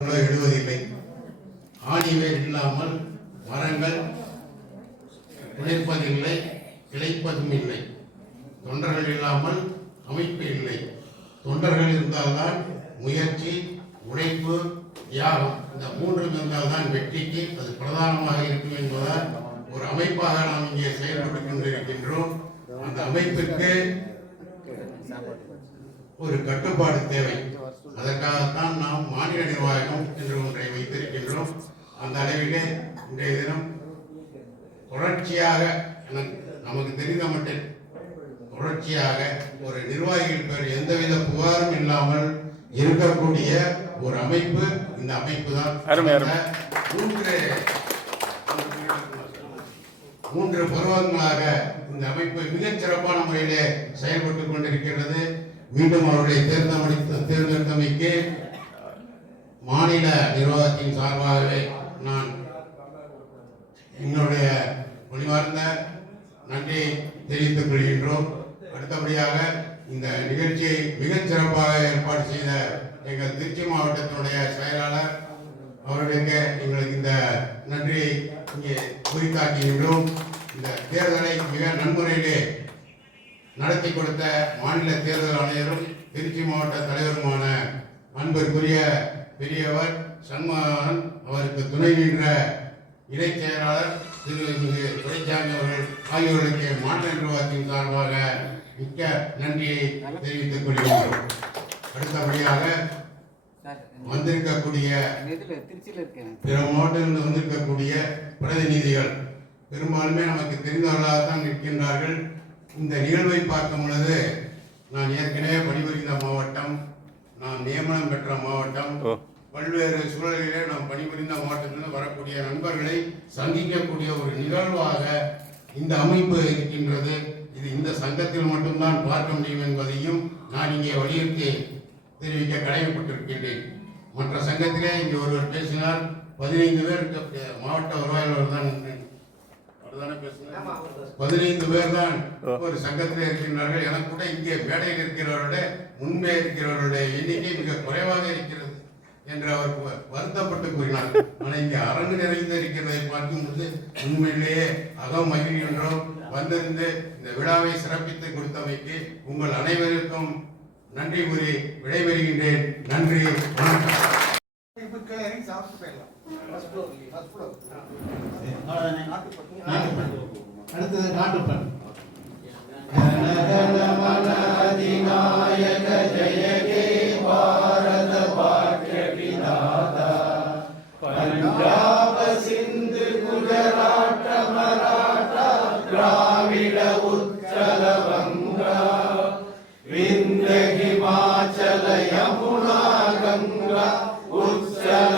எழுவதில்லை. ஆணிவேர் இல்லாமல் மரங்கள் உழைப்பதில்லை, இழைப்பதும் இல்லை. தொண்டர்கள் இல்லாமல் அமைப்பு இல்லை. தொண்டர்கள் இருந்தால்தான் முயற்சி, உழைப்பு, தியாகம், இந்த மூன்றும் இருந்தால்தான் வெற்றிக்கு அது பிரதானமாக இருக்கும் என்பதால் ஒரு அமைப்பாக நாம் இங்கே செயல்பட்டு கொண்டிருக்கின்றோம். அந்த அமைப்பிற்கு ஒரு கட்டுப்பாடு தேவை. அதற்காகத்தான் நாம் மாநில நிர்வாகம் என்று ஒன்றை வைத்திருக்கின்றோம். அந்த அளவிலே இன்றைய தினம் தொடர்ச்சியாக நமக்கு தெரிந்த மட்டும் தொடர்ச்சியாக ஒரு நிர்வாகிகள் பேர் எந்தவித புகாரும் இல்லாமல் இருக்கக்கூடிய ஒரு அமைப்பு இந்த அமைப்பு தான். மூன்று பருவங்களாக இந்த அமைப்பு மிகச் சிறப்பான முறையிலே செயல்பட்டுக் கொண்டிருக்கிறது. மீண்டும் அவர்களை தேர்ந்தெடுத்தமைக்கு மாநில நிர்வாகத்தின் சார்பாகவே நான் எங்களுடைய பணிவார்ந்த நன்றியை தெரிவித்துக் கொள்கின்றோம். அடுத்தபடியாக இந்த நிகழ்ச்சியை மிகச் சிறப்பாக ஏற்பாடு செய்த எங்கள் திருச்சி மாவட்டத்தினுடைய செயலாளர் அவர்களுக்கு எங்களுக்கு இந்த நன்றியை இங்கே குறித்தாக்குகின்றோம். இந்த தேர்தலை மிக நன்முறையிலே நடத்தி கொடுத்த மாநில தேர்தல் ஆணையரும் திருச்சி மாவட்ட தலைவருமான அன்பிற்குரிய பெரியவர் சண்முகன் அவருக்கு துணை நின்ற இணைச் செயலாளர் திரு துரைசாமி அவர்கள் ஆகியோருக்கு மாநில நிர்வாகத்தின் சார்பாக மிக்க நன்றியை தெரிவித்துக் கொள்கின்றோம். அடுத்தபடியாக வந்திருக்கக்கூடிய பிற மாவட்டங்களில் வந்திருக்கக்கூடிய பிரதிநிதிகள் பெரும்பாலுமே நமக்கு தெரிந்தவர்களாகத்தான் நிற்கின்றார்கள். இந்த நிகழ்வை பார்க்கும் பொழுது நான் ஏற்கனவே பணிபுரிந்த மாவட்டம், நான் நியமனம் பெற்ற மாவட்டம், பல்வேறு சூழல்களிலே நாம் பணிபுரிந்த மாவட்டத்திலிருந்து வரக்கூடிய நண்பர்களை சந்திக்கக்கூடிய ஒரு நிகழ்வாக இந்த அமைப்பு இருக்கின்றது. இது இந்த சங்கத்தில் மட்டும்தான் பார்க்க முடியும் என்பதையும் நான் இங்கே வலியுறுத்தி தெரிவிக்க கடமைப்பட்டிருக்கின்றேன். மற்ற சங்கத்திலே இங்கே ஒருவர் பேசினார். 15 பேர் மாவட்ட வருவாயாளர் தான் 15 பேர் தான் ஒரு சங்கத்தில் இருக்கின்றார்கள். எனக்கு கூட இங்கே மேடையில் இருக்கிறவருடைய முன்பே இருக்கிறவருடைய எண்ணிக்கை மிக குறைவாக இருக்கிறது என்று அவர் வருத்தப்பட்டு கூறினார். ஆனால் இங்கே அரங்கு நிறைந்து இருக்கிறதை பார்க்கும்போது உண்மையிலேயே அகம் மகிழ்கின்றோம். வந்திருந்து இந்த விழாவை சிறப்பித்து கொடுத்தமைக்கு உங்கள் அனைவருக்கும் நன்றி கூறி விடைபெறுகின்றேன். நன்றி, வணக்கம். அடுத்தது நாட்டுப்பண். அதிநாயக ஜெய ஹே பாரத பாக்ய விதாதா பஞ்சாப சிந்து குஜராட்ட மராட்டா திராவிட உச்சல வங்கா விந்திய ஹிமாச்சல யமுனா கங்கா உச்சல